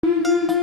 Thank mm -hmm. you.